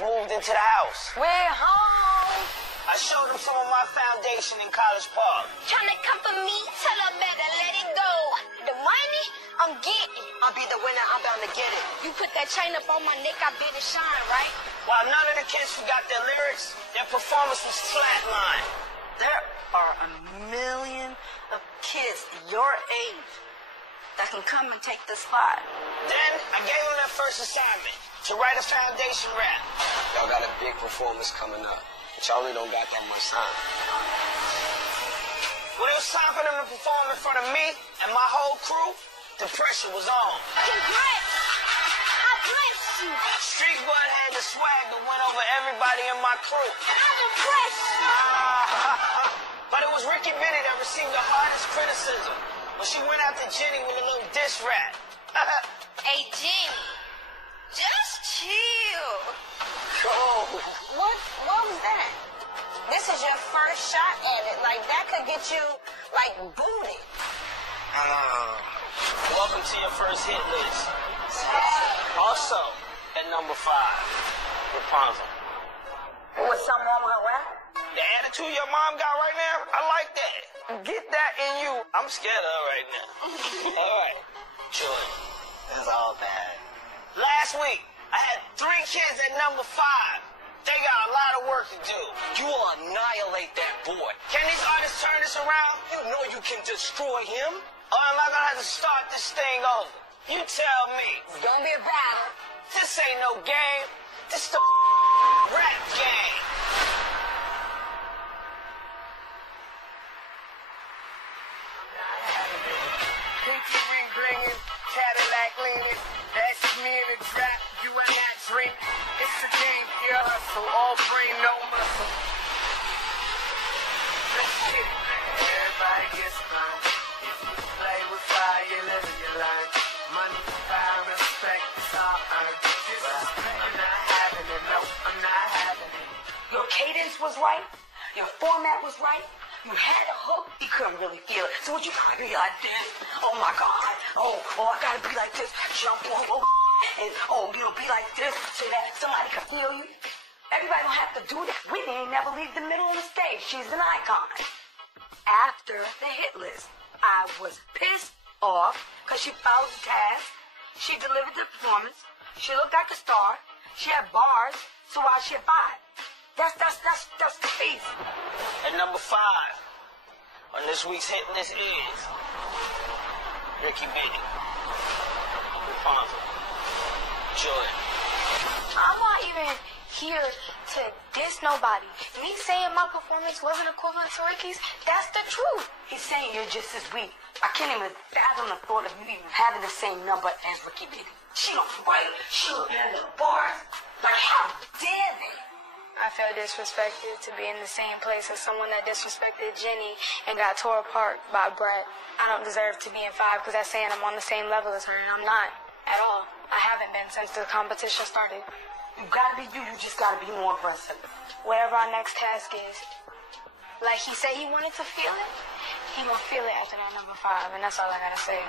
kids moved into the house. We're home. I showed them some of my foundation in College Park. Tryna come for me, tell her better let it go. The money, I'm getting. I'll be the winner, I'm bound to get it. You put that chain up on my neck, I better shine, right? While none of the kids forgot their lyrics, their performance was flatlined. There are a million of kids your age that can come and take the spot. Then I gave them their first assignment, to write a foundation rap. Y'all got a big performance coming up, but y'all really don't got that much time. When it was time for them to perform in front of me and my whole crew, the pressure was on. Congrats! I bless you. Street Bud had the swag that went over everybody in my crew. I'm impressed. But it was Ricky Biddy that received the hardest criticism when she went after Jenny with a little diss rap. Hey, Jenny, just chill. Oh. What was that? This is your first shot at it. Like, that could get you, like, booted. Welcome to your first hit list. Also, at number 5, Rapunzel. Was something wrong with her rap? The attitude your mom got right now, I like that. Get that in you. I'm scared of her right now. All right, Jordan. That's all bad. Last week, I had 3 kids at number 5. They got a lot of work to do. You will annihilate that boy. Can these artists turn this around? You know you can destroy him. Or am I gonna have to start this thing over? You tell me. It's gonna be a battle. This ain't no game. This the rap game. Pinky ring blingin', Cadillac leaning. That's me in the trap, you and that drink. It's a game, pure hustle, all brain, no muscle. Let's get it, man. Everybody gets blown. If you play with fire, you live in your life. Money, power, respect, it's all earned. I'm not having it, no, I'm not having it. Your cadence was right. Your format was right. You had a hook, you couldn't really feel it. So what you gotta be like this? Oh my God. Oh, I gotta be like this. Jump on, and be like this so that somebody can feel you. Everybody don't have to do that. Whitney ain't never leave the middle of the stage. She's an icon. After the hit list, I was pissed off because she followed the task. She delivered the performance. She looked like a star. She had bars, so why she had 5? That's the face. At number 5, on this week's hit list is Ricky Biddy, Rapunzel, Jordan. I'm not even here to diss nobody. Me saying my performance wasn't equivalent to Ricky's, that's the truth. He's saying you're just as weak. I can't even fathom the thought of you even having the same number as Ricky Biddy. She don't write. She don't have the bars. Like, how dare they? I feel disrespected to be in the same place as someone that disrespected Jenny and got tore apart by Brett. I don't deserve to be in 5 because that's saying I'm on the same level as her, and I'm not at all. I haven't been since the competition started. You gotta be you. You just gotta be more aggressive. Whatever our next task is, like he said he wanted to feel it, he gonna feel it after that number 5, and that's all I gotta say.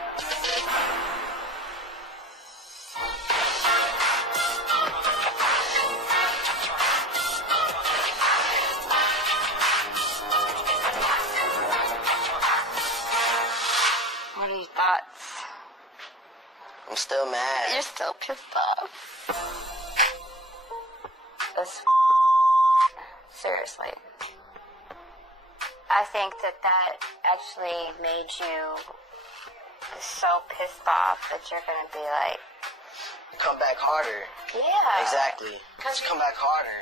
What are your thoughts? I'm still mad. You're still pissed off. That's seriously. I think that actually made you so pissed off that you're gonna be like, Come back harder. yeah. Exactly. Just come back harder.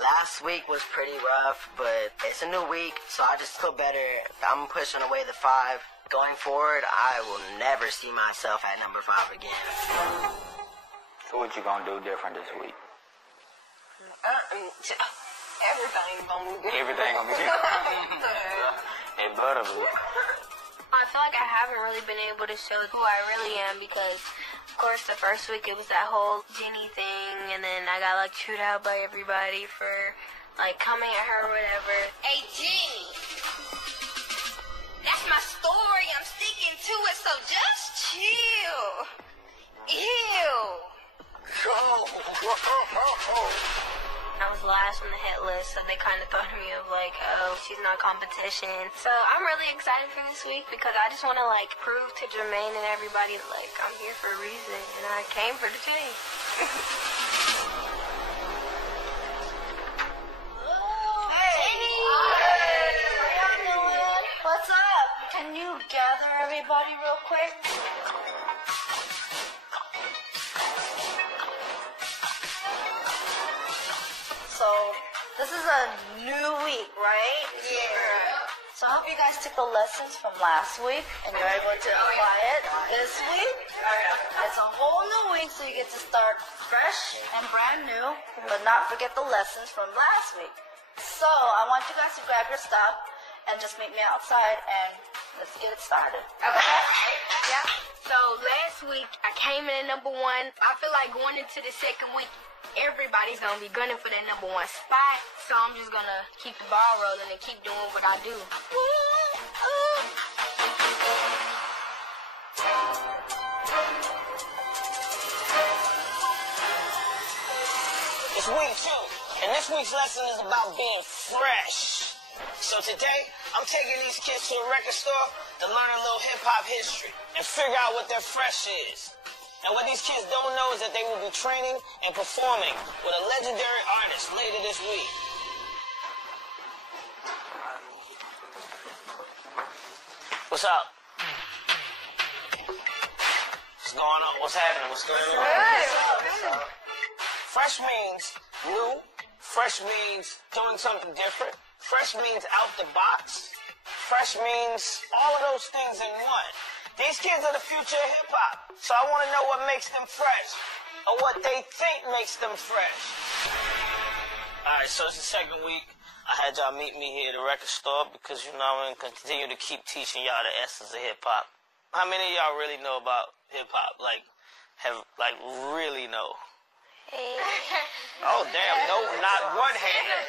Last week was pretty rough, but it's a new week, so I just feel better. I'm pushing away the 5. Going forward, I will never see myself at number 5 again. So what you gonna do different this week? Everything gonna be good. Everything gonna be different. It better be. I feel like I haven't really been able to show who I really am because, of course, the first week it was that whole Jenny thing, and then I got like chewed out by everybody for like coming at her or whatever. Hey, Jenny, that's my story. I'm sticking to it, so just chill. Ew. I was last on the hit list, so they kind of thought of me of like, oh, she's not competition. So I'm really excited for this week because I just want to like prove to Jermaine and everybody like I'm here for a reason and I came for the team. What's up? Can you gather everybody real quick? So, this is a new week, right? Yeah. So I hope you guys took the lessons from last week and you're able to apply it this week. It's a whole new week, so you get to start fresh and brand new, but not forget the lessons from last week. So, I want you guys to grab your stuff and just meet me outside and let's get it started. Okay. Yeah. So last week I came in at #1. I feel like going into the second week, everybody's gonna be gunning for that #1 spot. So I'm just gonna keep the ball rolling and keep doing what I do. It's week 2, and this week's lesson is about being fresh. So today, I'm taking these kids to a record store to learn a little hip-hop history and figure out what their fresh is. And what these kids don't know is that they will be training and performing with a legendary artist later this week. What's up? What's going on? What's happening? What's going on? Fresh means new. Fresh means doing something different. Fresh means out the box. Fresh means all of those things in one. These kids are the future of hip-hop, so I want to know what makes them fresh, or what they think makes them fresh. All right, so it's the second week. I had y'all meet me here at the record store because, you know, I'm going to continue to keep teaching y'all the essence of hip-hop. How many of y'all really know about hip-hop? Really know? Oh, damn, no, not one hand.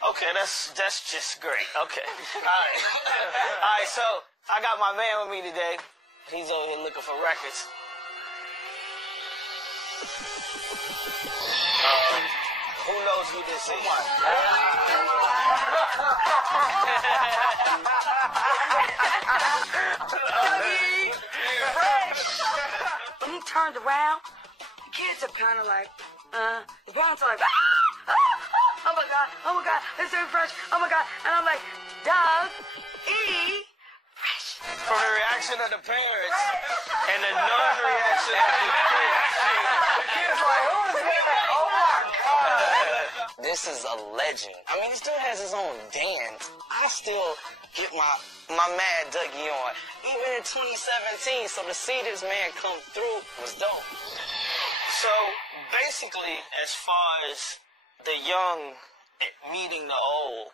Okay, that's just great. Okay. All right, so I got my man with me today. He's over here looking for records. Who knows who this is? When he turned around, the kids are kind of like, the parents are like, oh my God, it's so fresh, oh my God. And I'm like, Doug, fresh. From the reaction of the parents and the non-reaction of the kids. The kids like, who is that? Oh my God. This is a legend. I mean, this dude has his own dance. I still get my mad Dougie on. Even in 2017, so to see this man come through was dope. So, basically, as far as the young meeting the old,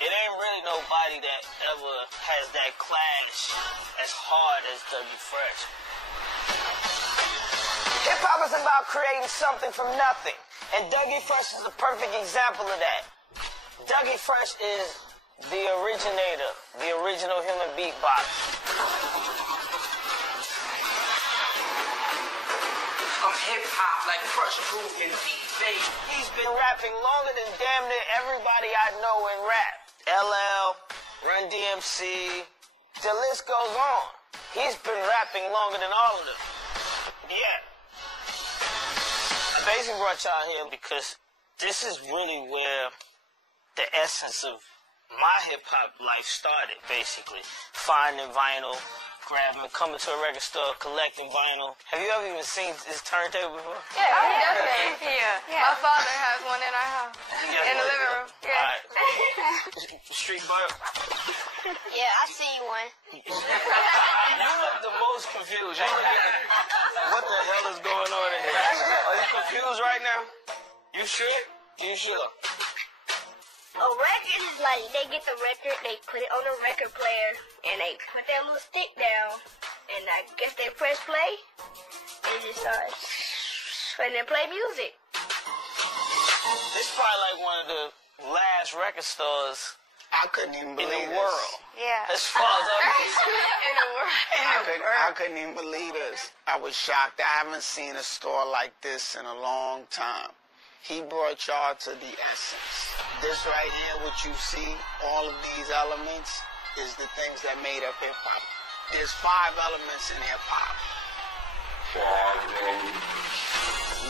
it ain't really nobody that ever has that clash as hard as Dougie Fresh. Hip-hop is about creating something from nothing, and Dougie Fresh is a perfect example of that. Dougie Fresh is the originator, the original human beatbox. Of hip-hop, like Fresh Groove and Beat Bass. He's been rapping longer than damn near everybody I know in rap. LL, Run DMC, the list goes on. He's been rapping longer than all of them. Yeah. I basically brought y'all here because this is really where the essence of my hip-hop life started, basically. Finding vinyl, grabbing, coming to a record store, collecting vinyl. Have you ever even seen this turntable before? Yeah, definitely. Yeah. My father has one in our house. In the living room. Yeah. All right. Street boy. Yeah, I seen one. You look the most confused. You look what the hell is going on in here? Are you confused right now? You sure? You sure? A record is like, they get the record, they put it on a record player, and they put that little stick down, and I guess they press play, and just start, and then play music. This is probably like one of the last record stores I couldn't even believe in the this. world. Yeah. As far as In the world. I couldn't even believe this. I was shocked. I haven't seen a store like this in a long time. He brought y'all to the essence. This right here, what you see, all of these elements, is the things that made up hip-hop. There's 5 elements in hip-hop.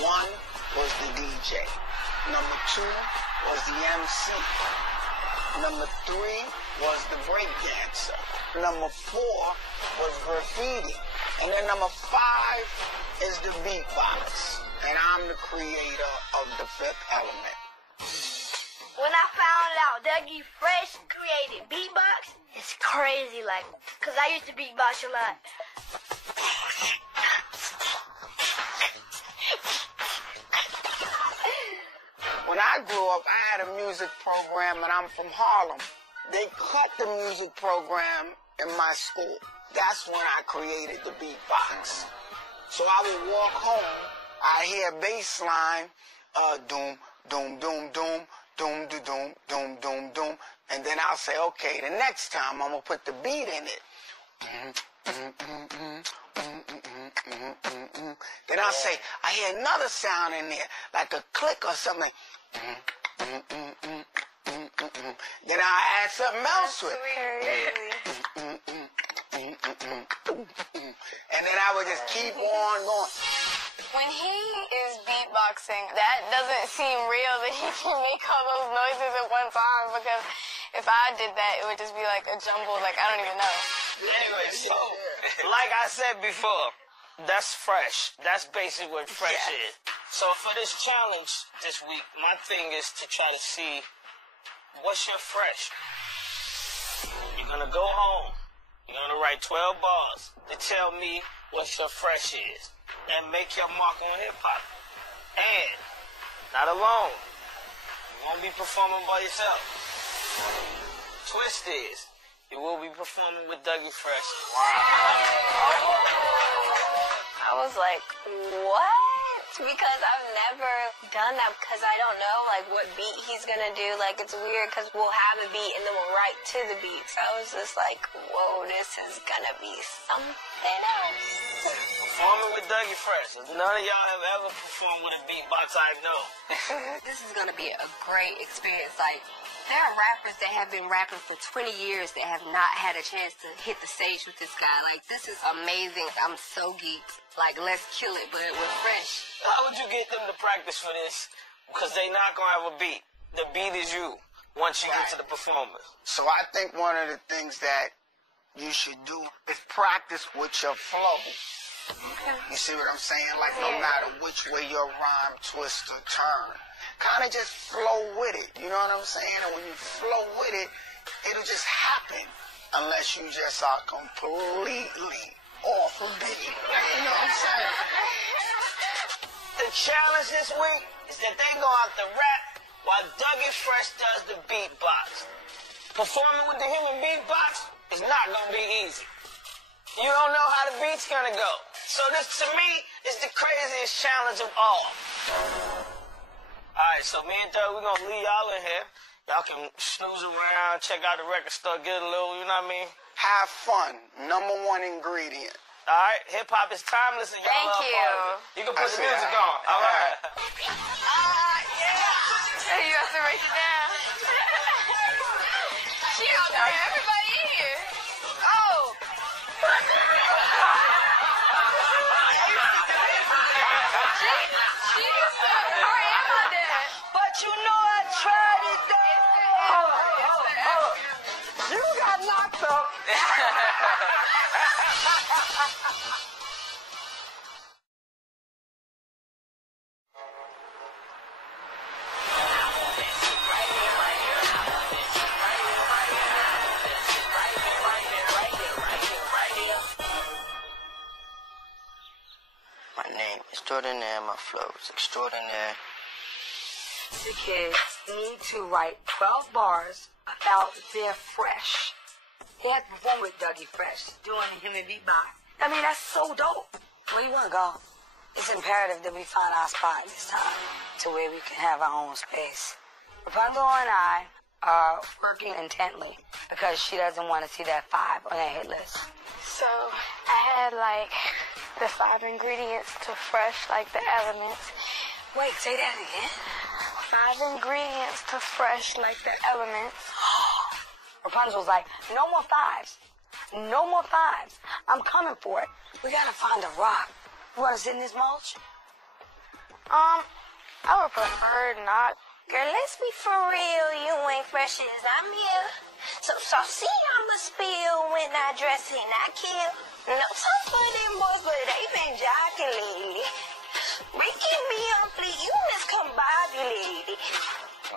One was the DJ. Number 2 was the MC. Number 3 was the break dancer. Number 4 was graffiti. And then number 5 is the beatbox. And I'm the creator of the 5th element. When I found out Dougie Fresh created beatbox, it's crazy, like, cause I used to beatbox a lot. When I grew up, I had a music program, and I'm from Harlem. They cut the music program in my school. That's when I created the beatbox. So I would walk home, I hear bass line, doom, doom, doom, doom, doom, doom, doom, doom, doom, doom, and then I'll say, okay, the next time I'm gonna put the beat in it. Then I'll say, I hear another sound in there, like a click or something. Then I'll add something else to it. And then I would just keep on going. When he is beatboxing, that doesn't seem real that he can make all those noises at one time, because if I did that, it would just be like a jumble, like I don't even know. Anyway, so, like I said before, that's fresh. That's basically what fresh is. So for this challenge this week, my thing is to try to see what's your fresh. You're going to go home. You're going to write 12 bars to tell me what your fresh is. And make your mark on hip-hop. And, not alone, you won't be performing by yourself. Twist is, you will be performing with Dougie Fresh. I was like, what? Because I've never done that, because I don't know, like, what beat he's gonna do. Like, it's weird, because we'll have a beat, and then we'll write to the beat. So I was just like, whoa, this is gonna be something else. Performing with Dougie Fresh. None of y'all have ever performed with a beatbox I know. This is gonna be a great experience. Like, there are rappers that have been rapping for 20 years that have not had a chance to hit the stage with this guy. Like, this is amazing. I'm so geeked. Like, let's kill it, but we're fresh. How would you get them to practice for this? Because they not going to have a beat. The beat is you once you get to the performance. So I think one of the things that you should do is practice with your flow. You see what I'm saying? Like, no matter which way your rhyme twists or turn, kind of just flow with it. You know what I'm saying? And when you flow with it, it'll just happen. Unless you just are completely off of beat. You know what I'm saying? The challenge this week is that they go out to rap while Dougie Fresh does the beatbox. Performing with the human beatbox is not going to be easy. You don't know how the beat's going to go. So this, to me, is the craziest challenge of all. All right, so me and Doug, we're going to leave y'all in here. Y'all can snooze around, check out the record store, get a little, you know what I mean? Have fun. Number 1 ingredient. All right, hip-hop is timeless, and y'all love party. You can put the music on. All right. Hey, you have to write it down. She out there, everybody in here. Oh. She used to. All right, I'm on that. But you know I tried it, though. You got knocked up. My name is extraordinaire, my flow is extraordinaire. The kids need to write 12 bars about their fresh. They have to perform with Dougie Fresh, doing the human beatbox. I mean, that's so dope. Where you want to go? It's imperative that we find our spot this time to where we can have our own space. Rapunzel and I are working intently because she doesn't want to see that 5 on that hit list. So I had like the 5 ingredients to fresh, like the elements. Wait, say that again? 5 ingredients to fresh, like the elements. Rapunzel's like, no more 5s. No more 5s. I'm coming for it. We gotta find a rock. You wanna sit in this mulch? I would prefer not. Girl, let's be for real. You ain't fresh as I'm here. So see, I'ma spill when I dress and I kill. No time for them boys, but they been jocking lately. Ricky be on fleek, you miscombobulated.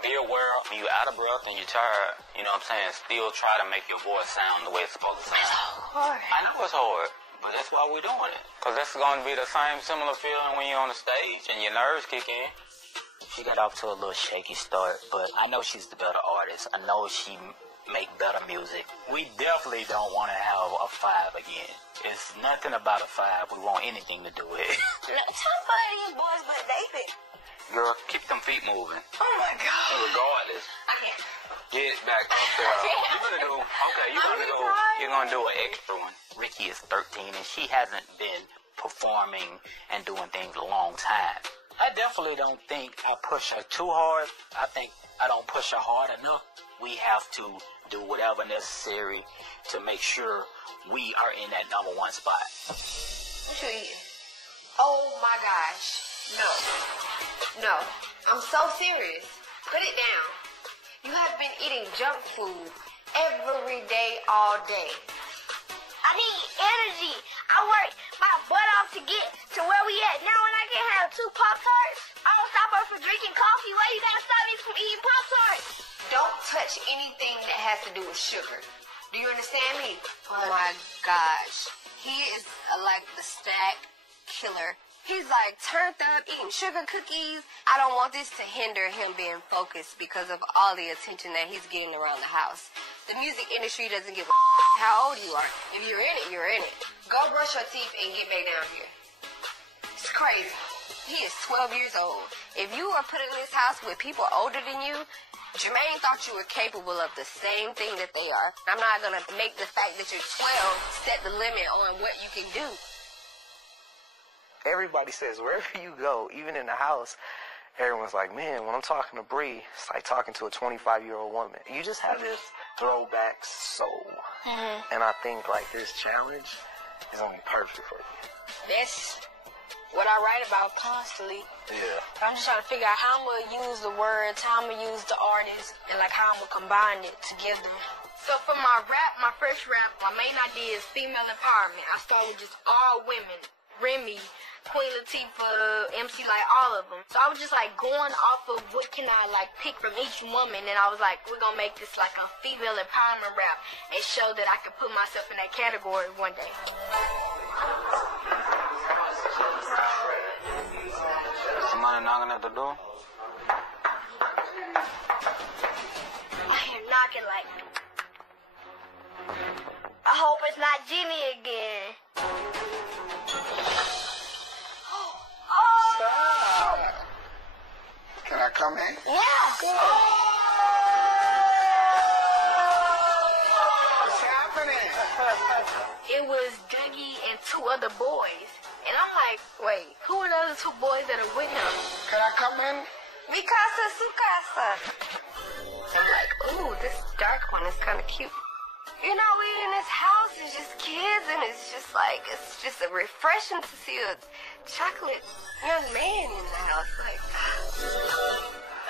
Be aware when you out of breath and you're tired, you know what I'm saying, still try to make your voice sound the way it's supposed to sound. It's hard. I know it's hard, but that's why we're doing it. Because that's going to be the same similar feeling when you're on the stage and your nerves kick in. She got off to a little shaky start, but I know she's the better artist. I know she make better music. We definitely don't want to have a 5 again. It's nothing about a 5 we want anything to do with. No time for these boys, but they been. Girl, keep them feet moving. Oh my God. Regardless. I can't. Get back up there. You're gonna do an extra one. Ricky is 13 and she hasn't been performing and doing things a long time. I definitely don't think I push her too hard. I think I don't push her hard enough. We have to do whatever necessary to make sure we are in that #1 spot. What you eating? Oh my gosh. No. I'm so serious. Put it down. You have been eating junk food every day, all day. I need energy. I work my butt off to get to where we at. Now when I can have 2 Pop-Tarts, I don't stop her from drinking coffee. Why you gotta stop me from eating Pop-Tarts? Don't touch anything that has to do with sugar. Do you understand me? Oh my gosh. He is like the snack killer. He's like turned up, eating sugar cookies. I don't want this to hinder him being focused because of all the attention that he's getting around the house. The music industry doesn't give a how old you are. If you're in it, you're in it. Go brush your teeth and get back down here. It's crazy. He is 12 years old. If you are put in this house with people older than you, Jermaine thought you were capable of the same thing that they are. I'm not going to make the fact that you're 12 set the limit on what you can do. Everybody says wherever you go, even in the house, everyone's like, man, when I'm talking to Bree, it's like talking to a 25-year-old woman. You just have this throwback soul. And I think like this challenge is only perfect for you. That's what I write about constantly. Yeah. I'm just trying to figure out how I'm going to use the words, how I'm going to use the artist, and like how I'm going to combine it together. So for my rap, my first rap, my main idea is female empowerment. I start with just all women. Remy, Queen Latifah, MC, like all of them. So I was just like going off of what can I like pick from each woman, and I was like, we're gonna make this like a female empowerment rap and show that I could put myself in that category one day. Somebody knocking at the door? I hear knocking like, I hope it's not Jenny again. Can I come in? Yeah. What's happening? It was Dougie and 2 other boys. And I'm like, wait, who are the other 2 boys that are with him? Can I come in? Mikasa Sukasa. I'm like, ooh, this dark one is kind of cute. You know, we in this house, it's just kids, and it's just a refreshing to see a chocolate young man in the house. Like,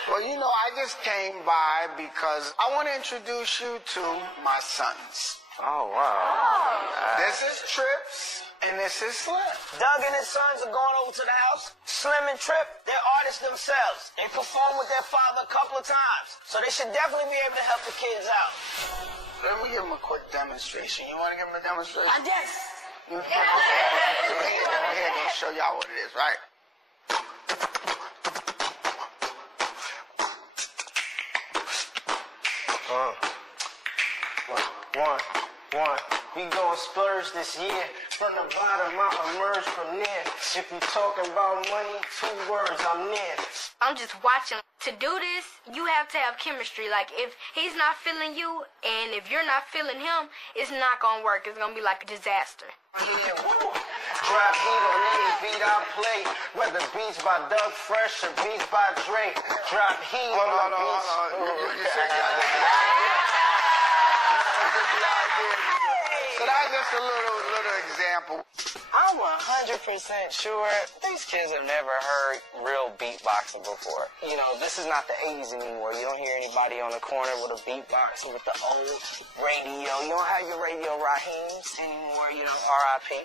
Well, you know, I just came by because I want to introduce you to my sons. Oh, wow. This is Trips, and this is Slim. Doug and his sons are going over to the house. Slim and Trip, they're artists themselves. They performed with their father a couple of times, so they should definitely be able to help the kids out. Let me give them a quick demonstration. You want to give them a demonstration? Yes. Okay. So here, gonna show y'all what it is, right? One. We gon' splurge this year. From the bottom, I emerge from there. If you talking about money, 2 words, I'm near. I'm just watching. To do this, you have to have chemistry. Like, if he's not feeling you and if you're not feeling him, it's not going to work. It's going to be like a disaster. Drop heat on any beat I play, whether beats by Doug Fresh or beats by Dre. Drop heat on the beats. So that's just a little example. I'm 100% sure these kids have never heard real beatboxing before. You know, this is not the 80s anymore. You don't hear anybody on the corner with a beatbox with the old radio. You don't have your radio Raheems anymore, you know, R.I.P.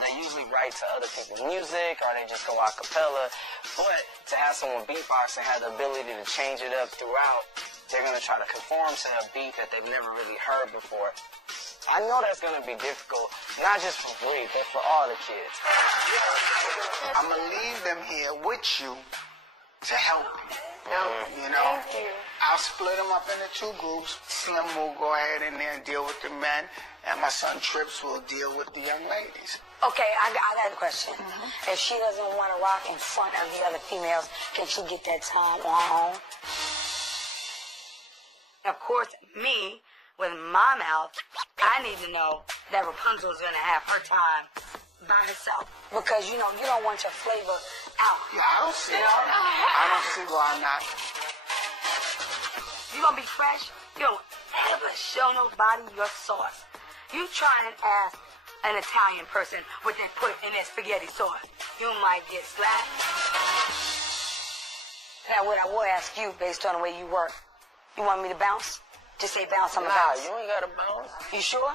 They usually write to other people's music or they just go a cappella. But to have someone beatbox and have the ability to change it up throughout, they're going to try to conform to a beat that they've never really heard before. I know that's going to be difficult, not just for Bree, but for all the kids. I'm going to leave them here with you to help you. You know? I'll split them up into 2 groups. Slim will go ahead in there and deal with the men, and my son Trips will deal with the young ladies. Okay, I got a question. If she doesn't want to rock in front of the other females, can she get that time on her own? Of course, me, with my mouth, I need to know that Rapunzel's going to have her time by herself. Because, you know, you don't want your flavor out. Yeah, I don't see why not. You going to be fresh? You don't ever show nobody your sauce. You try and ask an Italian person what they put in their spaghetti sauce. You might get slapped. Now, what I will ask you, based on the way you work, you want me to bounce? Just say bounce on the bounce. Nah, you ain't got to bounce. You sure?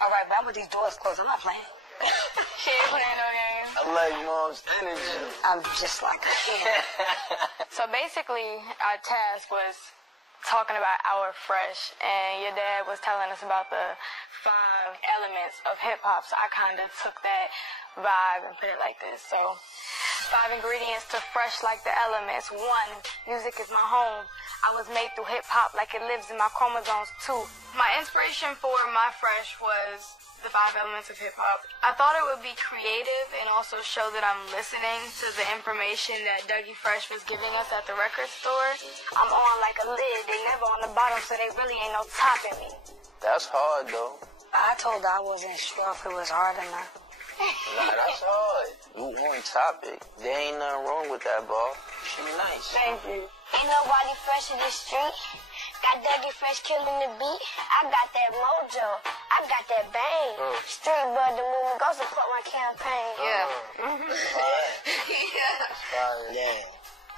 All right, but I'm with these doors closed. I'm not playing. She ain't playing no games. I love your mom's energy. I'm just like a kid. So basically, our task was talking about our fresh, and your dad was telling us about the 5 elements of hip-hop, so I kind of took that vibe and put it like this. So 5 ingredients to fresh like the elements. 1, music is my home. I was made through hip-hop like it lives in my chromosomes too. My inspiration for my fresh was the 5 elements of hip-hop. I thought it would be creative and also show that I'm listening to the information that Dougie Fresh was giving us at the record store. I'm on like a lid. They never on the bottom, so they really ain't no topping me. That's hard, though. I told her I wasn't sure if it was hard enough. Nah, that's hard. You on topic. There ain't nothing wrong with that, ball. She be nice. Thank you. Ain't nobody fresh in the street. Got Dougie Fresh killing the beat. I got that mojo. I got that bang. Street Bud the movement. Go support my campaign. Yeah.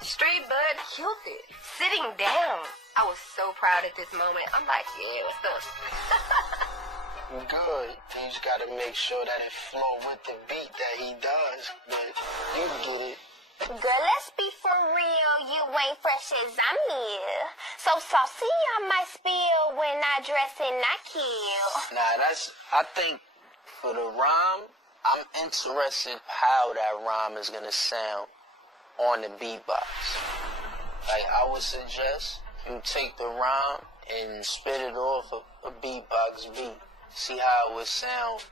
Straight Bud killed it. Sitting down. I was so proud at this moment. I'm like, yeah, what's up? Good. You just gotta make sure that it flow with the beat that he does. But you get it. Girl, let's be for real. You ain't fresh as I'm here. So saucy I might spill when I dress and I kill. Nah, I think for the rhyme, I'm interested how that rhyme is gonna sound on the beatbox. Like, I would suggest you take the rhyme and spit it off a beatbox beat. See how it would sound?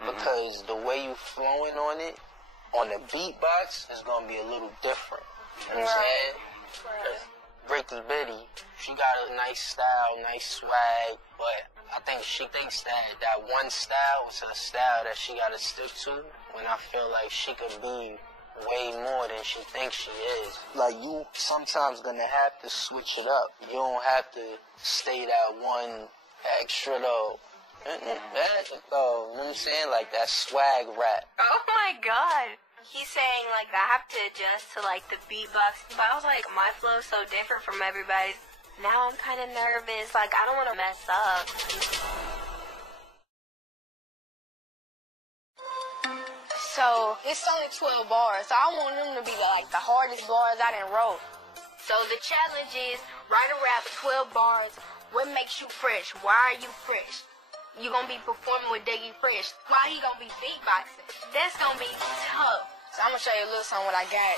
Because the way you flowing on it, on the beatbox, is gonna be a little different. You know what I'm saying? Because Ricky Biddy, she got a nice style, nice swag, but I think she thinks that one style is a style that she gotta stick to, when I feel like she could be way more than she thinks she is. Like, you sometimes gonna have to switch it up. You don't have to stay that one extra though. You know what I'm saying? Like that swag rap. Oh my God. He's saying like I have to adjust to like the beatbox. But I was like, my flow's so different from everybody's. Now I'm kind of nervous. Like I don't want to mess up. So it's only 12 bars, so I want them to be like the hardest bars I done wrote. So the challenge is write a rap 12 bars. What makes you fresh? Why are you fresh? You gonna be performing with Dougie Fresh. Why he gonna be beatboxing? That's gonna be tough. So I'm gonna show you a little something what I got.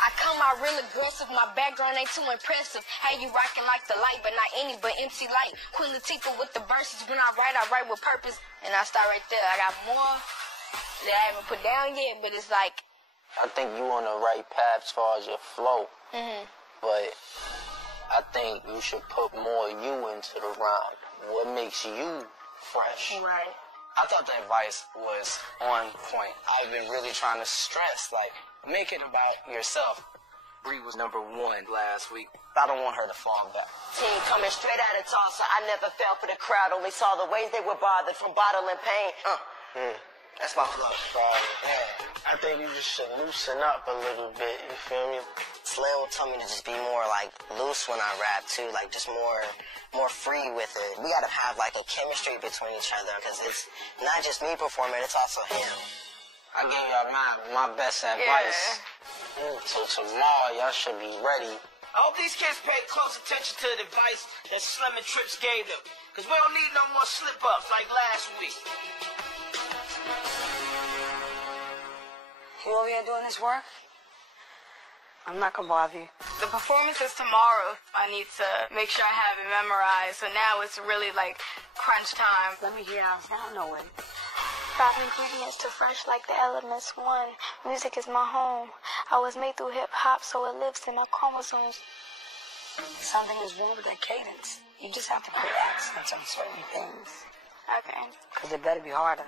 I come out real aggressive. My background ain't too impressive. Hey, you rocking like the light, but not any, but MC Light. Queen Latifah with the verses. When I write with purpose. And I start right there. I got more that I haven't put down yet, but it's like I think you on the right path as far as your flow. But I think you should put more you into the rhyme. What makes you fresh? Right. I thought the advice was on point. I've been really trying to stress, like, make it about yourself. Bree was #1 last week. I don't want her to fall back. Team coming straight out of Tulsa. I never fell for the crowd, only saw the ways they were bothered from bottling pain. That's my flow. I think you just should loosen up a little bit, you feel me? Slim told me to just be more like loose when I rap too, like just more free with it. We gotta have like a chemistry between each other, because it's not just me performing, it's also him. I gave y'all my best advice. So tomorrow y'all should be ready. I hope these kids pay close attention to the advice that Slim and Trips gave them, because we don't need no more slip-ups like last week. You over here doing this work? I'm not gonna bother you. The performance is tomorrow. I need to make sure I have it memorized. So now it's really like crunch time. Let me hear how it sound, no way. 5 ingredients to fresh like the elements. 1, music is my home. I was made through hip hop, so it lives in my chromosomes. Something is wrong with that cadence. You just have to put accents on certain things. Okay. Because it better be harder.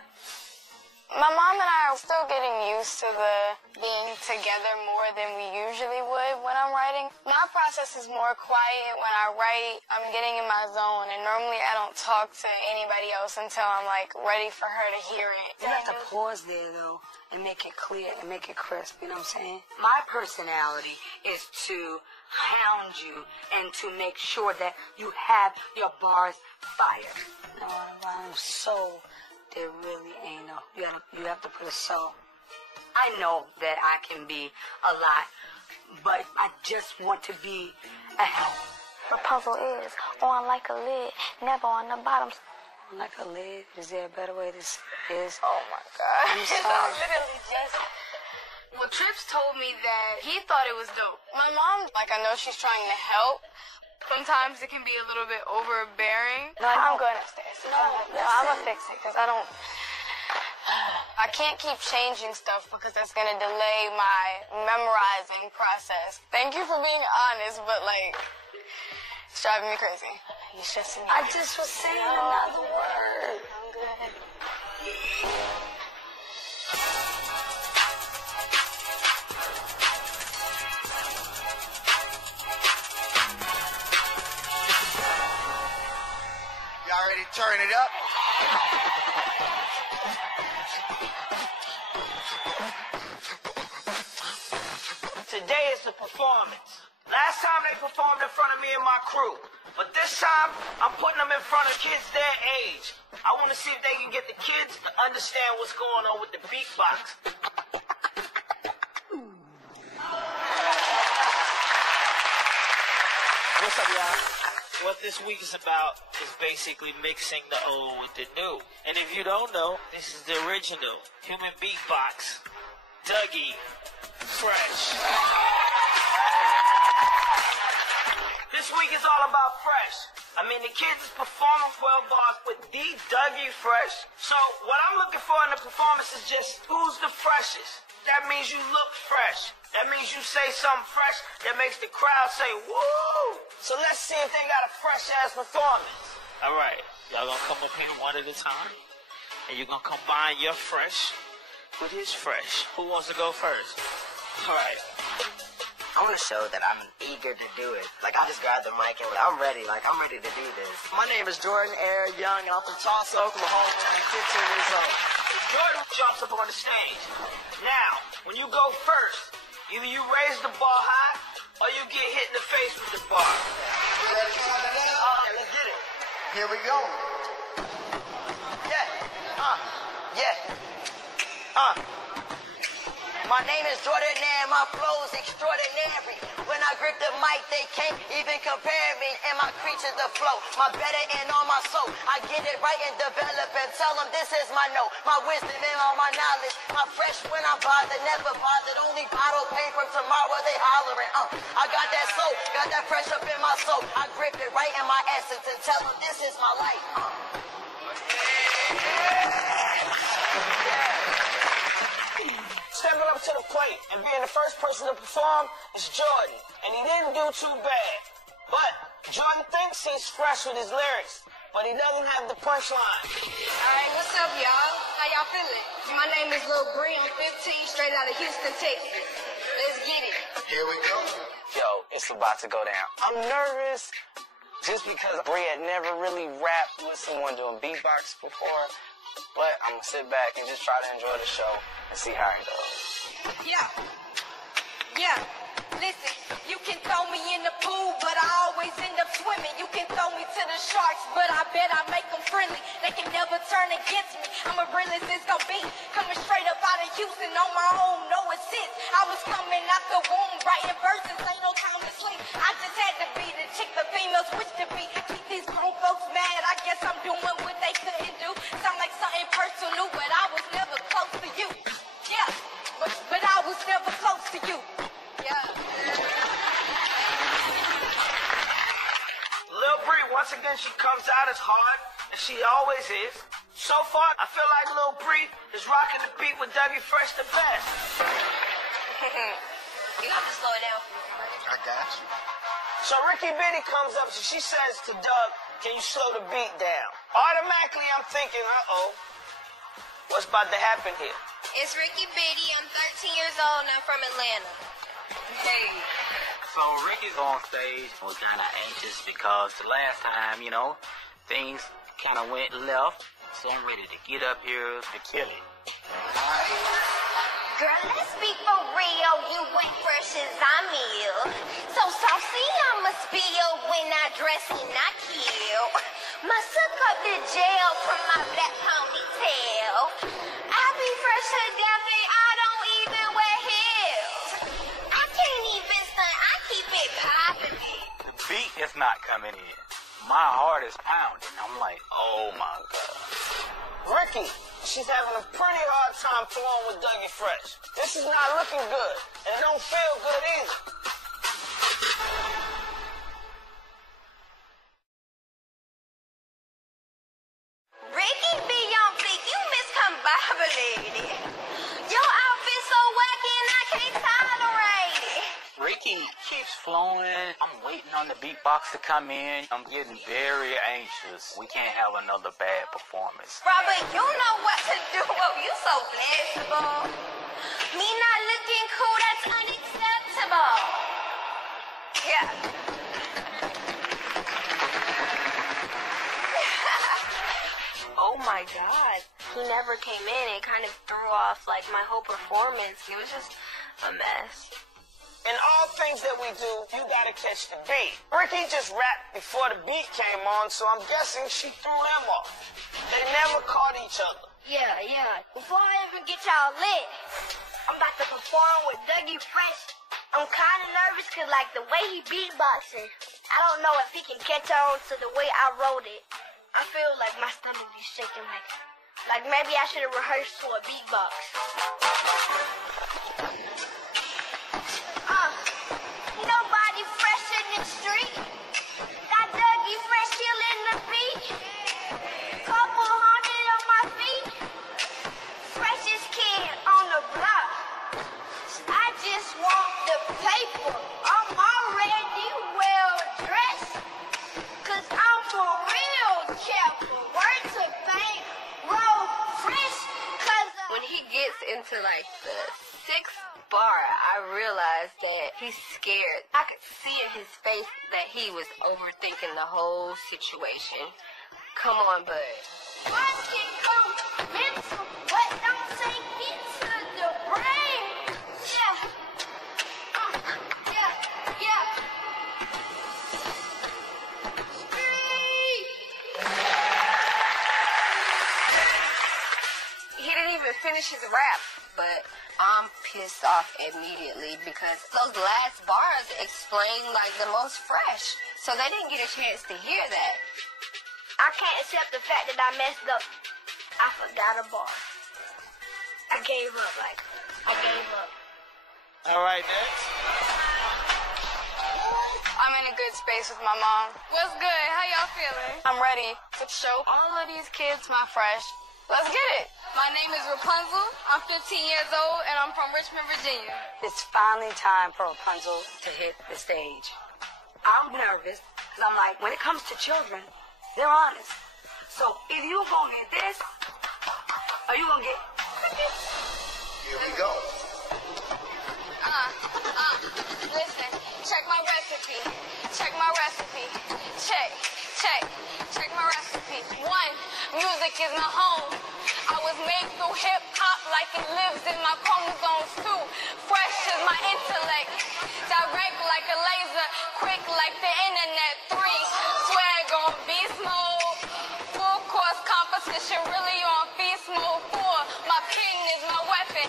My mom and I are still getting used to the being together more than we usually would when I'm writing. My process is more quiet. When I write, I'm getting in my zone, and normally I don't talk to anybody else until I'm like ready for her to hear it. You have to pause there though and make it clear and make it crisp, you know what I'm saying? My personality is to hound you and to make sure that you have your bars fired. No, I'm so... There really ain't no, you have to put a so. I know that I can be a lot, but I just want to be a help. The puzzle is on like a lid, never on the bottom. On like a lid? Is there a better way to say this? Oh my God. I'm sorry. Literally just... Well, Trips told me that he thought it was dope. My mom, like, I know she's trying to help. Sometimes it can be a little bit overbearing. No, I'm going upstairs. No, I'm gonna fix it because I can't keep changing stuff because that's gonna delay my memorizing process. Thank you for being honest, but like, it's driving me crazy. You stressing me. I just was saying another word. I'm good. Y'all ready to turn it up? Today is the performance. Last time they performed in front of me and my crew. But this time, I'm putting them in front of kids their age. I want to see if they can get the kids to understand what's going on with the beatbox. What's up, y'all? What this week is about is basically mixing the old with the new. And if you don't know, this is the original human beatbox, Dougie Fresh. This week is all about fresh. I mean, the kids is performing 12 bars with the Dougie Fresh. So what I'm looking for in the performance is just who's the freshest. That means you look fresh. That means you say something fresh that makes the crowd say, woo! So let's see if they got a fresh-ass performance. All right. Y'all gonna come up here one at a time. And you're gonna combine your fresh with his fresh. Who wants to go first? All right. I want to show that I'm eager to do it. Like, I just grabbed the mic and I'm ready. Like, I'm ready to do this. My name is Jordan Air Young, and I'm from Tulsa, Oklahoma. I'm 15 years old. Jordan jumps up on the stage. Now, when you go first, either you raise the bar high or you get hit in the face with the bar. Ready to try that out? Okay, let's get it. Here we go. My name is Jordan Air, my flow's extraordinary. When I grip the mic, they can't even compare me and my creatures the flow. My better and on my soul. I get it right and develop and tell them this is my note. My wisdom and all my knowledge. My fresh when I'm bothered, never bothered. Only bottle pain from tomorrow, they hollering. I got that soul, got that fresh up in my soul. I grip it right in my essence and tell them this is my life. Step it up up to the plate and being the first person to perform is Jordan. And he didn't do too bad. But Jordan thinks he's fresh with his lyrics, but he doesn't have the punchline. Alright, what's up, y'all? How y'all feeling? My name is Lil Bree. I'm 15, straight out of Houston, Texas. Let's get it. Here we go. Yo, it's about to go down. I'm nervous just because Bree had never really rapped with someone doing beatbox before. But I'm gonna sit back and just try to enjoy the show and see how it goes. Yeah. Listen, you can throw me in the pool, but I always end up swimming. You can throw me to the sharks, but I bet I make them friendly. They can never turn against me. I'm a realist, it's gonna be coming straight up out of Houston on my own, no assist. I was coming out the womb, writing verses, ain't no time to sleep. I just had to be the chick the females wish to be. Keep these grown folks mad, I guess I'm doing what they couldn't do. Sound like something personal, but I was never close to you. Yeah, but I was never close to you. Yeah. Lil Bree, once again, she comes out as hard, and she always is. So far, I feel like Lil Bree is rocking the beat with Dougie Fresh the best. You have to slow it down. I got you. So Ricky Biddy comes up, so she says to Doug, can you slow the beat down? Automatically, I'm thinking, uh-oh, what's about to happen here? It's Ricky Biddy. I'm 13 years old and I'm from Atlanta. Hey. So Ricky's on stage was kind of anxious because the last time, you know, things kind of went left. So I'm ready to get up here to kill it. Girl, let's be for real. You ain't fresh as I'm ill. So saucy, I'ma spill when I dress and I kill. Must suck up the gel from my black ponytail. I be fresher than me. I don't even wear heels. I can't even stunt. I keep it poppin'. The beat is not coming in. My heart is pounding. I'm like, oh my God. Ricky, she's having a pretty hard time flowing with Dougie Fresh. This is not looking good, and it don't feel good either. Ricky be on fleek, you miscombobulated. Your outfit so wacky and I can't tolerate it. Ricky keeps flowing. I'm waiting on the beatbox to come in. I'm getting very anxious. We can't have another bad performance. Robert, you know what to do. Oh, you so flexible. Me not looking cool, that's unacceptable. Yeah. Oh my God. He never came in. It kind of threw off like my whole performance. It was just a mess. In all things that we do, you gotta catch the beat. Ricky just rapped before the beat came on, so I'm guessing she threw him off. They never caught each other. Yeah. Before I even get y'all lit, I'm about to perform with Dougie Fresh. I'm kind of nervous because, like, the way he beatboxing, I don't know if he can catch on to the way I wrote it. I feel like my stomach be shaking, like maybe I should have rehearsed to a beatbox. Nobody fresh in the street. Got Dougie Fresh killing the beat. Couple hundred on my feet. Freshest kid on the block. I just want the paper. I'm already well dressed. Cause I'm for real careful. Word to bank, roll fresh. Cause When he gets into like the 6th bar, I realized that he's scared. I could see in his face that he was overthinking the whole situation. Come on, bud. words can go mental, but don't take it to the brain. Yeah. He didn't even finish his rap, but I'm pissed off immediately because those last bars explain like the most fresh. So they didn't get a chance to hear that. I can't accept the fact that I messed up. I forgot a bar. I gave up. All right, next. I'm in a good space with my mom. What's good? How y'all feeling? I'm ready to show all of these kids my fresh. Let's get it. My name is Rapunzel. I'm 15 years old, and I'm from Richmond, Virginia. It's finally time for Rapunzel to hit the stage. I'm nervous because I'm like, when it comes to children, they're honest. So if you gonna get this, or you gonna get... Here we go. Listen, check my recipe. Check my recipe. Check my recipe. 1, music is my home. I was made through hip-hop like it lives in my chromosomes too. Fresh is my intellect. Direct like a laser. Quick like the internet. 3, swag on beast mode. Full course competition really on feast mode. 4, my king is my weapon.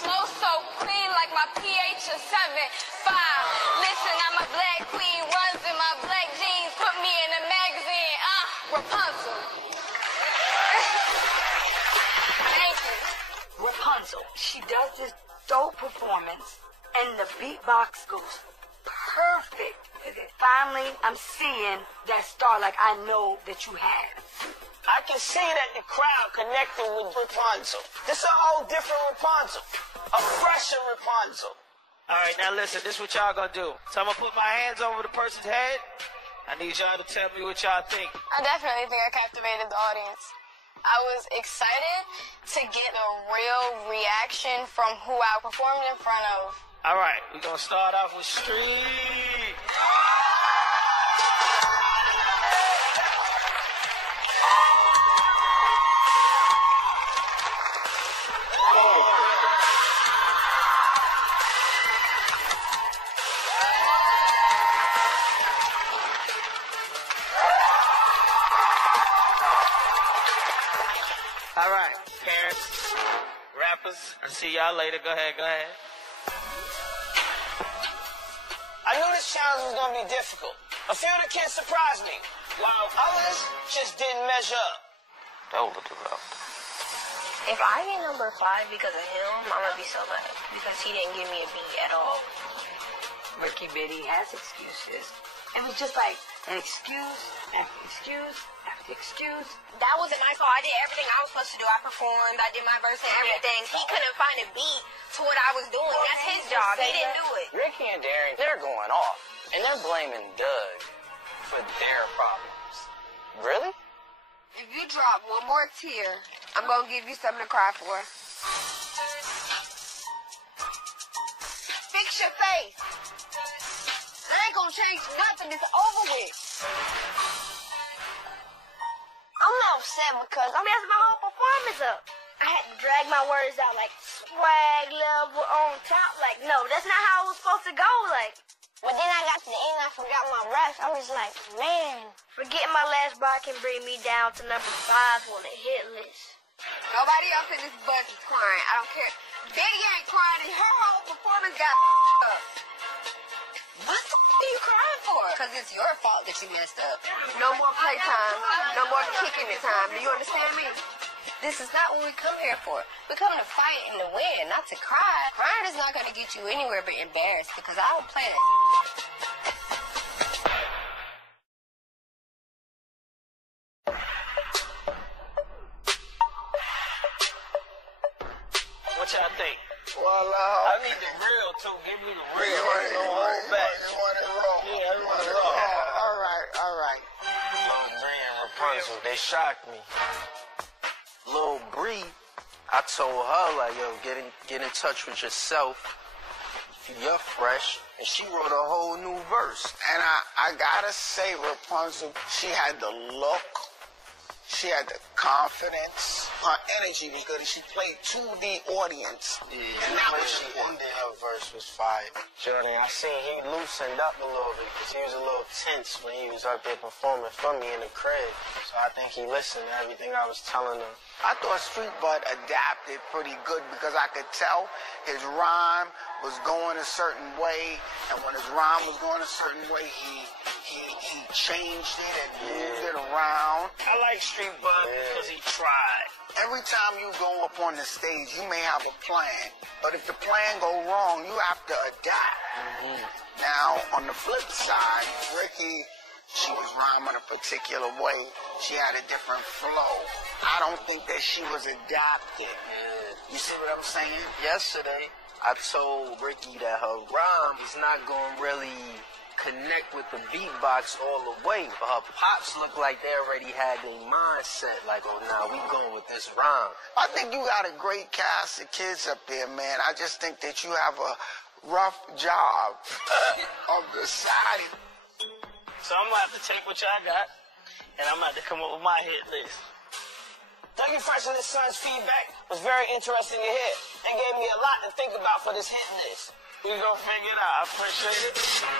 Flow so clean like my pH is 7. 5, listen, I'm a black queen. Runs in my black jeans. Put me in a magazine. Rapunzel. Thank you. Rapunzel. She does this dope performance, and the beatbox goes perfect with it. Finally, I'm seeing that star like I know that you have. I can see that the crowd connected with Rapunzel. This is a whole different Rapunzel. A fresher Rapunzel. All right, now listen, this is what y'all gonna do. So I'm gonna put my hands over the person's head. I need y'all to tell me what y'all think. I definitely think I captivated the audience. I was excited to get a real reaction from who I performed in front of. All right, we're gonna start off with Street. All right, parents, rappers, I'll see y'all later. Go ahead. I knew this challenge was going to be difficult. A few of the kids surprised me, while others just didn't measure up. If I get number 5 because of him, I'm gonna be so mad because he didn't give me a beat at all. Ricky Biddy has excuses. It was just like an excuse after excuse after excuse. That wasn't my fault. I did everything I was supposed to do. I performed. I did my verse and everything. He couldn't find a beat to what I was doing. That's his job. He didn't do it. Ricky and Darren, they're going off. And they're blaming Doug for their problems. Really? If you drop one more tear, I'm gonna give you something to cry for. Fix your face. That ain't gonna change nothing. It's over with. I'm not upset because I messed my whole performance up. I had to drag my words out like swag level on top. Like, no, that's not how it was supposed to go. Like, but then I got to the end and I forgot my rest. I was like, man, forgetting my last bar can bring me down to number 5 on the hit list. Nobody else in this bus is crying. I don't care. Betty ain't crying and her whole performance got up. What the are you crying for? Because it's your fault that you messed up. No more playtime. No more kicking it time. Do you understand me? This is not what we come here for. We come to fight and to win, not to cry. Crying is not going to get you anywhere but embarrassed because I don't play that. What y'all think? Well, I need the real too. Give me the real. Don't hold back. You want it raw? Yeah, I want it raw. All right. Lil Bree and Rapunzel, they shocked me. Lil Bree, I told her, like, yo, get in touch with yourself. You're fresh. And she wrote a whole new verse. And I gotta say, Rapunzel, she had the look. She had the confidence. Her energy was good. And she played to the audience. Yeah, and that way she ended her verse was fire. Jordan, I seen he loosened up a little bit because he was a little tense when he was up there performing for me in the crib. So I think he listened to everything I was telling him. I thought Street Bud adapted pretty good because I could tell his rhyme was going a certain way, and when his rhyme was going a certain way, he changed it and moved it around. I like Street Bud because he tried. Every time you go up on the stage, you may have a plan, but if the plan go wrong, you have to adapt. Now, on the flip side, Ricky she was rhyming a particular way. She had a different flow. I don't think that she was adapted. You see what I'm saying? Yesterday, I told Ricky that her rhyme is not going to really connect with the beatbox all the way. But her pops look like they already had their mindset like, oh, nah, we going with this rhyme. I think you got a great cast of kids up there, man. I just think that you have a rough job of deciding. So I'm gonna have to take what y'all got, and I'm gonna have to come up with my hit list. Dougie Fresh and his son's feedback was very interesting to hear, and gave me a lot to think about for this hit list. We gonna figure it out. I appreciate it.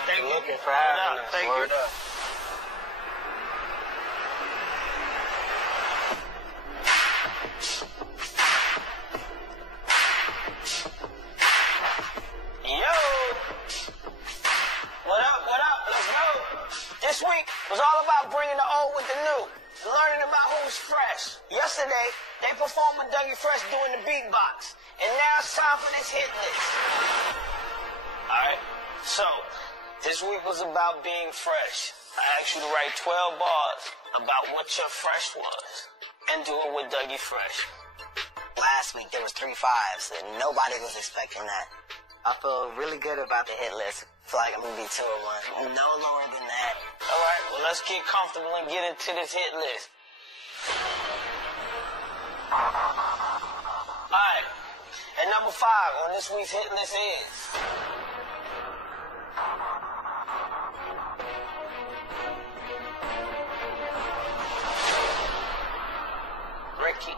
Thank you. Looking for having us. Thank you. Word up. Yo! What up? What up? Let's go. This week was all about bringing the old with the new, learning about who's fresh. Yesterday, they performed with Dougie Fresh doing the beatbox, and now it's time for this hit list. Alright, so this week was about being fresh. I asked you to write 12 bars about what your fresh was and do it with Dougie Fresh. Last week there was 3 5s and nobody was expecting that. I feel really good about the hit list. I feel like I'm gonna be 2 or 1. No lower than that. Alright, well let's get comfortable and get into this hit list. Alright, and number 5 on this week's hit list is... Ricky.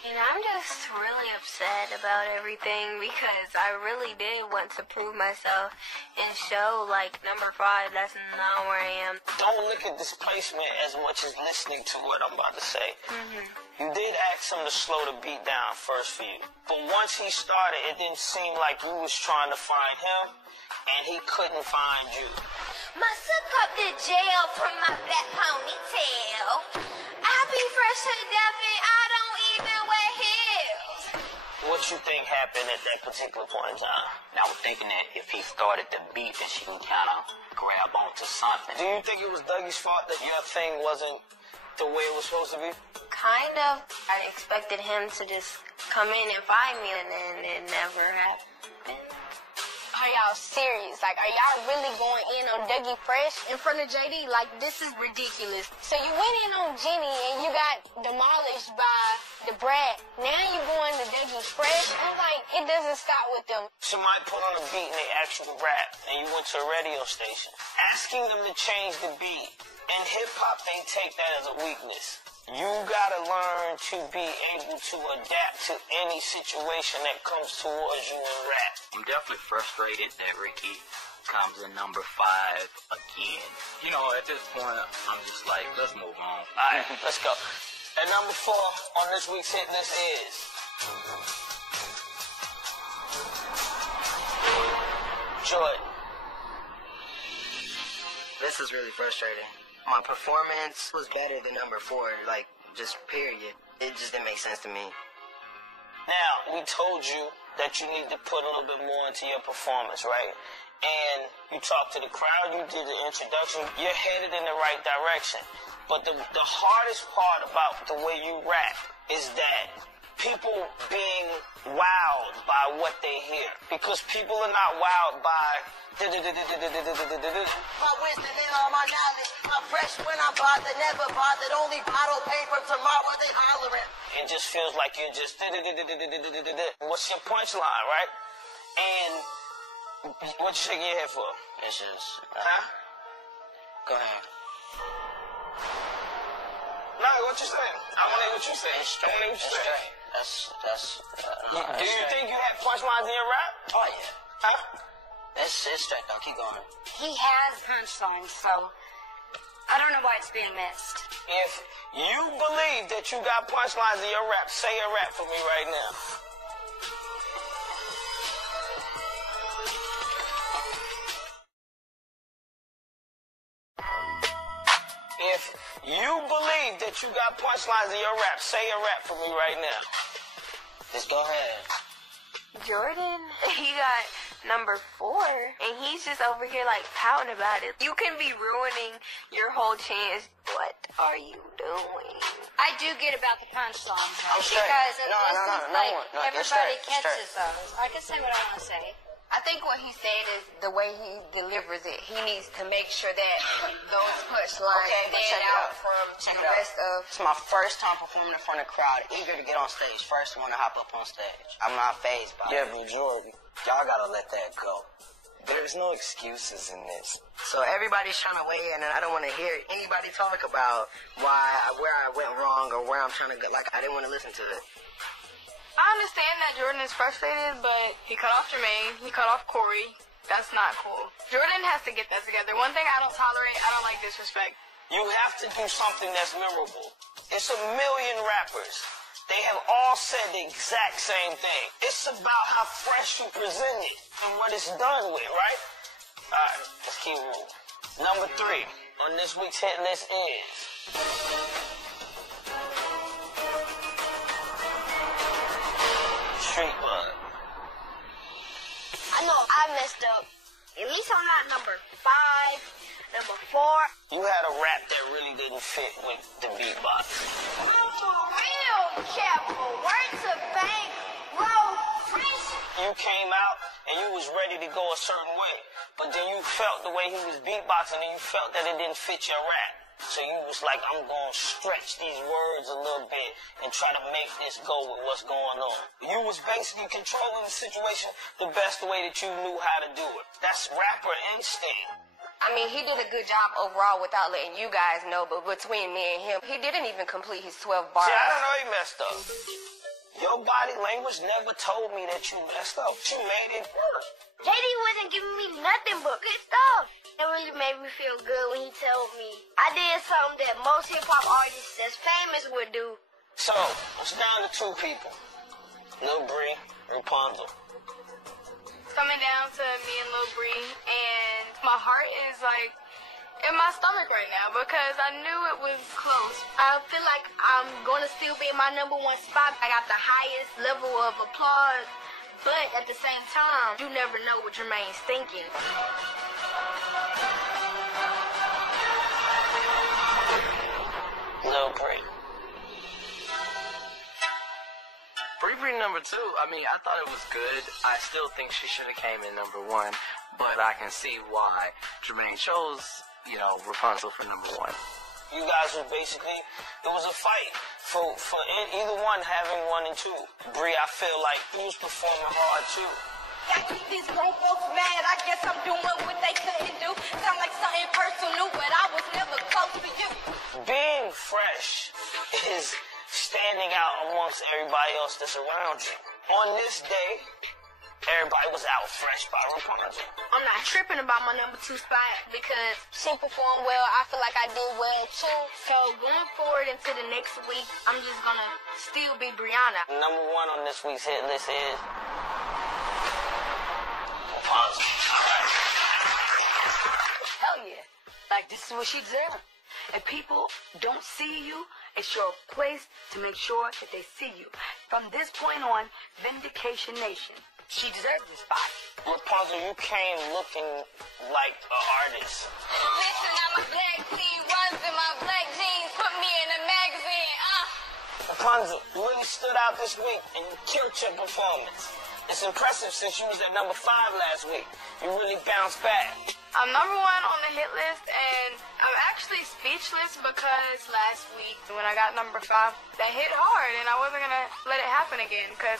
And I'm just really upset about everything because I really did want to prove myself and show, like, number 5, that's not where I am. Don't look at this placement as much as listening to what I'm about to say. You did ask him to slow the beat down first for you. But once he started, it didn't seem like you was trying to find him, and he couldn't find you. Must have up the jail from my black ponytail. I be fresh to death and I don't even wear heels. What you think happened at that particular point in time? And I was thinking that if he started the beat, then she can kind of grab onto something. Do you think it was Dougie's fault that your thing wasn't the way it was supposed to be? Kind of. I expected him to just come in and find me, and then it never happened. Are y'all serious? Like, are y'all really going in on Dougie Fresh in front of JD? Like, this is ridiculous. So you went in on Jenny and you got demolished by the brat. Now you going to Dougie Fresh? I'm like, it doesn't stop with them. Somebody put on a beat and they actual rap, and you went to a radio station, asking them to change the beat. In hip-hop, they take that as a weakness. You gotta learn to be able to adapt to any situation that comes towards you in rap. I'm definitely frustrated that Ricky comes in number 5 again. You know, at this point, I'm just like, let's move on. Alright, let's go. And number 4 on this week's hit list is... Jordan. This is really frustrating. My performance was better than number 4, like, just period. It just didn't make sense to me. Now, we told you that you need to put a little bit more into your performance, right? And you talked to the crowd, you did the introduction, you're headed in the right direction. But the hardest part about the way you rap is that people being wowed by what they hear. Because people are not wowed by... My wisdom and all my knowledge. I'm fresh when I'm bothered, never bothered. Only bottle paper tomorrow, they hollering. It just feels like you're just... What's your punchline, right? And what you shaking your head for? It's just... Huh? Go ahead. No, what you saying? I want to hear what you say. It's straight. What you say? That's Do you think you had punchlines in your rap? Oh, yeah. Huh? It's straight. Don't keep going. He has punchlines, so I don't know why it's being missed. If you believe that you got punchlines in your rap, say a rap for me right now. If you believe that you got punchlines in your rap, say a rap for me right now. Just go ahead. Jordan, he got number 4, and he's just over here like pouting about it. You can be ruining your whole chance. What are you doing? I do get about the punchlines, I'm straight. because No, everybody straight, catches those. I can say what I want to say. I think what he's saying is the way he delivers it. He needs to make sure that those punchlines stand out from the rest of. It's my first time performing in front of a crowd, eager to get on stage. First one to hop up on stage. I'm not fazed by it. Yeah, but Jordan, y'all gotta let that go. There's no excuses in this. So everybody's trying to weigh in, and I don't want to hear anybody talk about where I went wrong or where I'm trying to go. Like, I didn't want to listen to it. I understand that Jordan is frustrated, but he cut off Jermaine, he cut off Corey. That's not cool. Jordan has to get that together. One thing I don't tolerate, I don't like disrespect. You have to do something that's memorable. It's a million rappers. They have all said the exact same thing. It's about how fresh you present it and what it's done with, right? All right, let's keep moving. Number 3 on this week's hit list is... Street Bug. I know I messed up. At least I'm not number 5, number 4. You had a rap that really didn't fit with the beatbox. I'm for real careful. Word to bank. Roll fresh. You came out and you was ready to go a certain way, but then you felt the way he was beatboxing and you felt that it didn't fit your rap. So you was like, I'm going to stretch these words a little bit and try to make this go with what's going on. You was basically controlling the situation the best way that you knew how to do it. That's rapper instinct. I mean, he did a good job overall without letting you guys know, but between me and him, he didn't even complete his 12 bars. See, I don't know he messed up. Your body language never told me that you messed up. You made it work. JD wasn't giving me nothing but good stuff. It really made me feel good when he told me I did something that most hip-hop artists that's famous would do. So, it's down to 2 people. Lil Bree, Rapunzel. It's coming down to me and Lil Bree, and my heart is like in my stomach right now because I knew it was close. I feel like I'm going to still be in my number 1 spot. I got the highest level of applause, but at the same time, you never know what Jermaine's thinking. Lil Bree. Bree number 2, I mean, I thought it was good. I still think she should have came in number 1, but I can see why Jermaine chose, Rapunzel for number 1. You guys were basically, it was a fight for either one having 1 and 2. Bree, I feel like he was performing hard too. I keep these grown folks mad. I guess I'm doing what they couldn't do. Sound like something personal, but I was never close to you. Being fresh is standing out amongst everybody else that's around you. On this day, everybody was out fresh by Rapunzel. I'm not tripping about my number 2 spot because She performed well. I feel like I did well too. so going forward into the next week, I'm just gonna still be Brianna. Number 1 on this week's hit list is Rapunzel. Hell yeah. Like, this is what she deserves. If people don't see you, it's your place to make sure that they see you. From this point on, Vindication Nation. She deserves this spot. Rapunzel, you came looking like an artist. Listen, I'm a black teen, runs in my black jeans, put me in a magazine. Rapunzel, you really stood out this week and you killed your performance. It's impressive since you was at number 5 last week. You really bounced back. I'm number 1 on the hit list, and I'm actually speechless because last week when I got number 5, that hit hard, and I wasn't gonna let it happen again because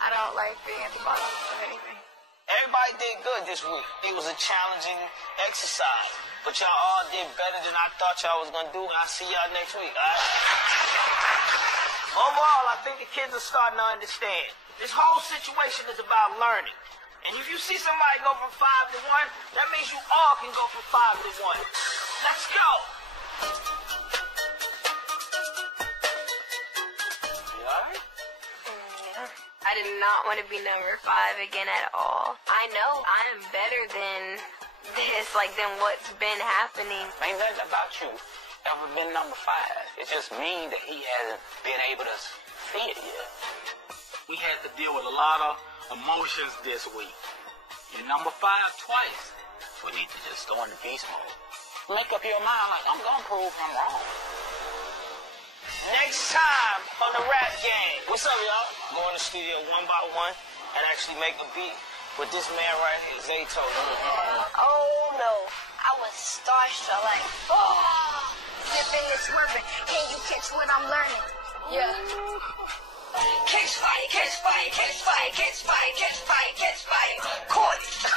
I don't like being at the bottom of anything. Everybody did good this week. It was a challenging exercise, but y'all all did better than I thought y'all was gonna do, and I'll see y'all next week, all right? Overall, I think the kids are starting to understand. This whole situation is about learning. And if you see somebody go from 5 to 1, that means you all can go from 5 to 1. Let's go. You all right? I did not want to be number 5 again at all. I know I am better than this, than what's been happening. Ain't nothing about you ever been number 5. It just means that he hasn't been able to see it yet. We had to deal with a lot of emotions this week. You're number 5 twice. We need to just go into beast mode. Make up your mind, like, I'm gonna prove I'm wrong. Next time on the rap game. What's up, y'all? Go in the studio one by one and actually make a beat with this man right here, Zayto. Oh no, I was starstruck, like, oh, zipping and swerving. Can you catch what I'm learning? Yeah. Catch fire, catch fire, catch fire, catch fire, catch fire, catch fire. Caught it.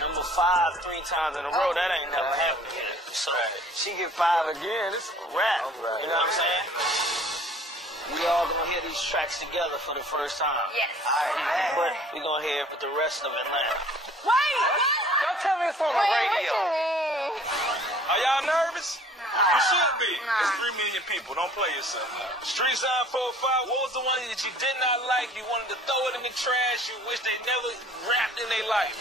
Number 5 3 times in a row, that ain't never happened yet. So she get 5 again, it's a wrap. You know what I'm saying? We all gonna hear these tracks together for the first time. Yes. Alright, but we gonna hear it with the rest of Atlanta. Wait! Don't tell me it's on the radio. Are y'all nervous? You should be. It's 3 million people. Don't play yourself. Street Sign 405, what was the one that you did not like? You wanted to throw it in the trash. You wish they never rapped in their life.